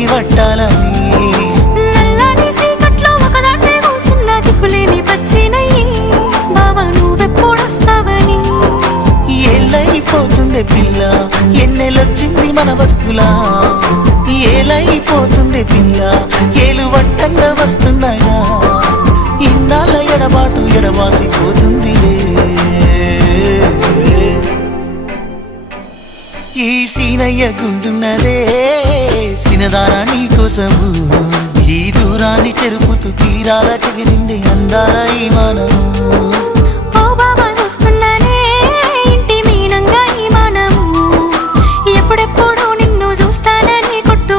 చేయి పట్టాలని నల్లని సీకట్లో ఒకదాన్నే కూసున్న దిక్కులేని పచ్చినయ్యి బావా నువ్వెప్పుడొస్తావని ఏళ్ళైపోతుంది పిల్ల ఎన్నెలొచ్చింది మన బతుకులా ఏలైపోతుంది పిల్ల ఏలు వట్టంగా వస్తున్నాయా ఇన్నాళ్ళ ఎడబాటు ఎడబాసిపోతుందిలే ఈ సీనయ్య గుంటున్నదే సినదారా నీ కోసము ఈ దూరాన్ని చెరుపుతూ తీరాల తెగిరింది అందాల ఈ మానవు